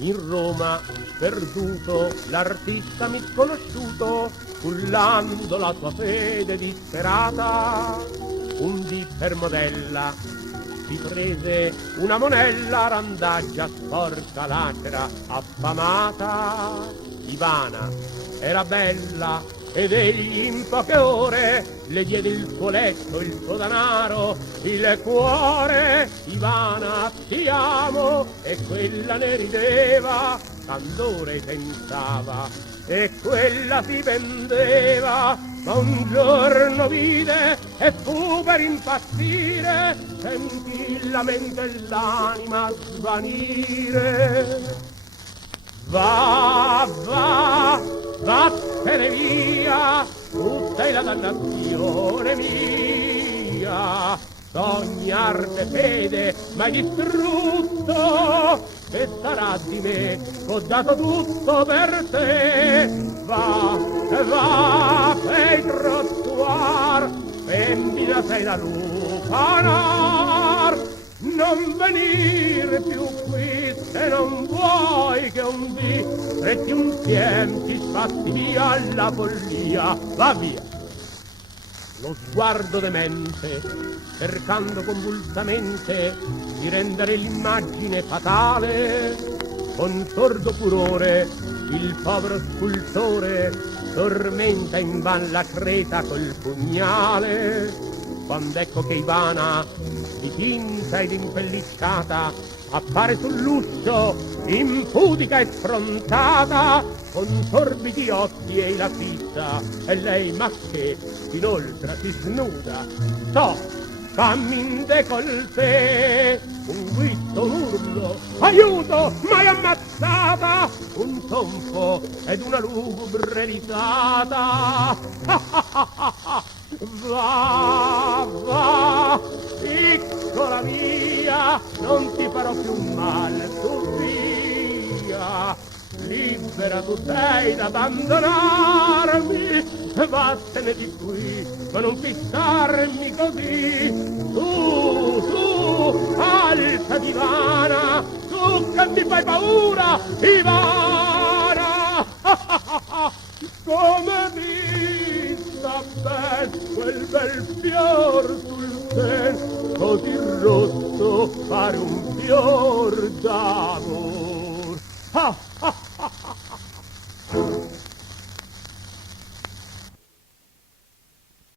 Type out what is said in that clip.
In Roma, perduto, l'artista misconosciuto, cullando la sua fede disperata, un dì per modella si prese una monella randaggia, sporca, lacera, affamata. Ivana era bella ed egli in poche ore le diede il suo letto, il suo danaro, il cuore. Ivana, ti amo, e quella ne rideva, candore pensava, e quella si vendeva. Ma un giorno vide e fu per impazzire, sentì la mente e l'anima svanire. Va, va, vattene via, tu sei la dannazione mia. Sognarte fede m'hai distrutto, che sarà di me? Ho dato tutto per te. Va, va, sei trottoir, femmina sei la lupanar. Non venire più qui se non vuoi che un dì resti un tiem ti spazzi via alla follia. Va via! Lo sguardo demente, cercando convulsamente di rendere l'immagine fatale, con sordo furore il povero scultore tormenta invan la creta col pugnale. Quando ecco che Ivana, dipinta ed impellicata, appare sull'uscio, impudica e sfrontata, con torbidi occhi e la fissa, e lei, ma che, inoltre si snuda. So, fammi in décolleté, un guizzo, un urlo, aiuto, m'hai ammazzata, un tonfo ed una lugubre risata. Va, va, piccola mia, non ti farò più male, tu via. Libera tu sei da abbandonarmi, vattene di qui, ma non fissarmi così. Tu, alta divana, tu che mi fai paura, Ivana. Come mi sta ben quel bel fior sul sen, così rosso pare un fior d'amor.